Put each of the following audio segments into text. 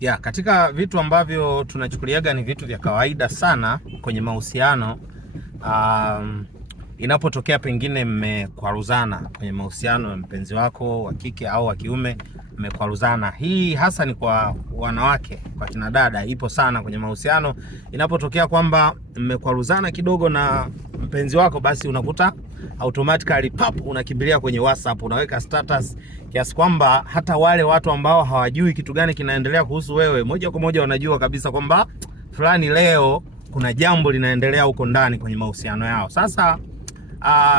Ya, katika vitu ambavyo tunachukuliaga ni vitu vya kawaida sana kwenye mahusiano, inapotokea pengine mmekwaruzana kwenye mahusiano ya mpenzi wako wa kike au wa kiume, mmekwaruzana. Hii hasa ni kwa wanawake, kwa kina dada, ipo sana kwenye mahusiano. Inapotokea kwamba mmekwaruzana kidogo na mpenzi wako, basi unakuta automatically unakimbilia kwenye WhatsApp, unaweka status, kiasi kwamba hata wale watu ambao hawajui kitu gani kinaendelea kuhusu wewe, moja kwa moja wanajua kabisa kwamba fulani leo kuna jambo linaendelea huko ndani kwenye mahusiano yao. Sasa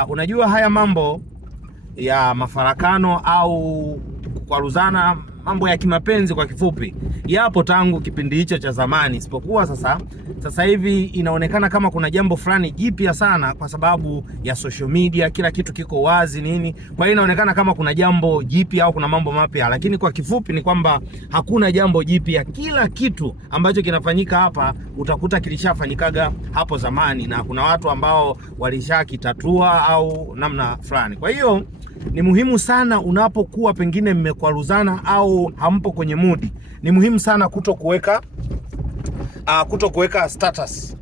unajua haya mambo ya mafarakano au kukwaruzana, mambo ya kimapenzi kwa kifupi, yapo tangu kipindi hicho cha zamani, isipokuwa sasa hivi inaonekana kama kuna jambo fulani jipya sana kwa sababu ya social media, kila kitu kiko wazi nini. Kwa hiyo inaonekana kama kuna jambo jipya au kuna mambo mapya, lakini kwa kifupi ni kwamba hakuna jambo jipya. Kila kitu ambacho kinafanyika hapa utakuta kilishafanyikaga hapo zamani, na kuna watu ambao walishakitatua au namna fulani. Kwa hiyo ni muhimu sana unapokuwa pengine mmekwaruzana au hampo kwenye mudi, ni muhimu sana kutokuweka status,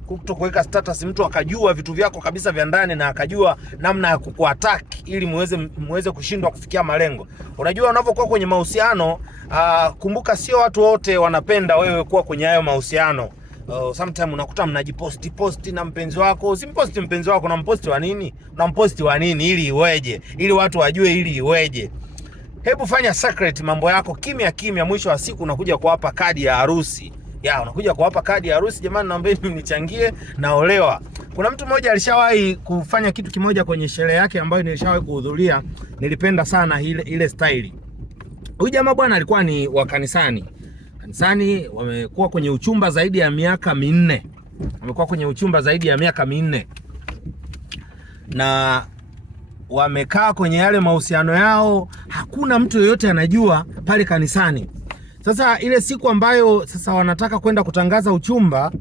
mtu akajua vitu vyako kabisa vya ndani na akajua namna ya kukuattack ili muweze kushindwa kufikia malengo. Unajua unapokuwa kwenye mahusiano, kumbuka sio watu wote wanapenda wewe kuwa kwenye hayo mahusiano. Sometimes unakuta mnajiposti na mpenzi wako. Usimposti mpenzi wako, unamposti wa nini? Unamposti wa nini? Ili iweje? Ili watu wajue ili iweje? Hebu fanya secret mambo yako kimya kimya, mwisho wa siku unakuja kuwapa kadi ya harusi. Unakuja kuwapa kadi ya harusi, jamani naombeni mnichangie naolewa. Kuna mtu mmoja alishawahi kufanya kitu kimoja kwenye sherehe yake ambayo nilishawahi kuhudhuria. Nilipenda sana ile style. Huyu jamaa bwana alikuwa ni wa kanisani, wamekuwa kwenye uchumba zaidi ya miaka 4. Na wamekaa kwenye yale mahusiano yao, hakuna mtu yeyote anajua pale kanisani. Sasa ile siku ambayo sasa wanataka kwenda kutangaza uchumba,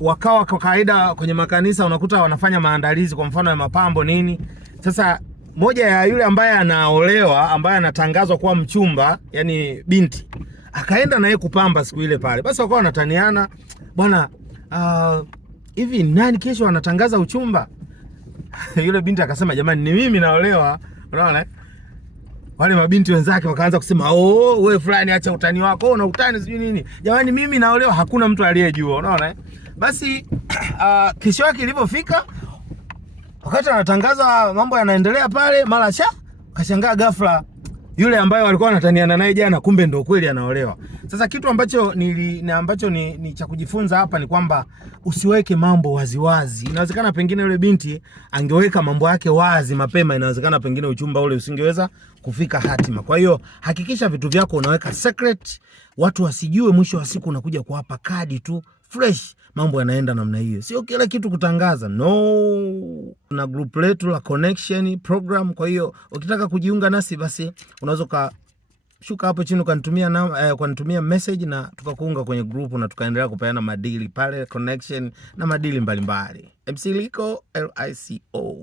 wakawa kwa kawaida kwenye makanisa unakuta wanafanya maandalizi, kwa mfano ya mapambo nini. Sasa moja ya yule ambaye anaolewa, ambaye anatangazwa kuwa mchumba, yani binti, akaenda na yeye kupamba siku ile pale. Basi wakawa wanataniana, bwana hivi nani kesho anatangaza uchumba? Yule binti akasema jamani ni mimi naolewa. Unaona? Wale mabinti wenzake wakaanza kusema wewe fulani acha utani wako, na utani sijui nini. Jamani mimi naolewa, hakuna mtu aliyejua. Unaona? Basi kesho yake ilipofika, wakati anatangaza mambo yanaendelea pale, mara kashangaa ghafla yule ambaye walikuwa wanataniana naye jana, kumbe ndio kweli anaolewa. Sasa kitu ambacho ni cha kujifunza hapa ni kwamba usiweke mambo waziwazi. Inawezekana pengine yule binti angeweka mambo yake wazi mapema, inawezekana pengine uchumba ule usingeweza kufika hatima. Kwa hiyo hakikisha vitu vyako unaweka secret, watu wasijue, mwisho wa siku unakuja kuwapa kadi tu fresh, mambo yanaenda namna hiyo. Sio kila kitu kutangaza. No. Na group letu la connection program, kwa hiyo ukitaka kujiunga nasi basi unaweza shuka hapo chini ukanitumia message na tukakuunga kwenye group na tukaendelea kupeana madili pale connection na madili mbalimbali. MC Liko LICO.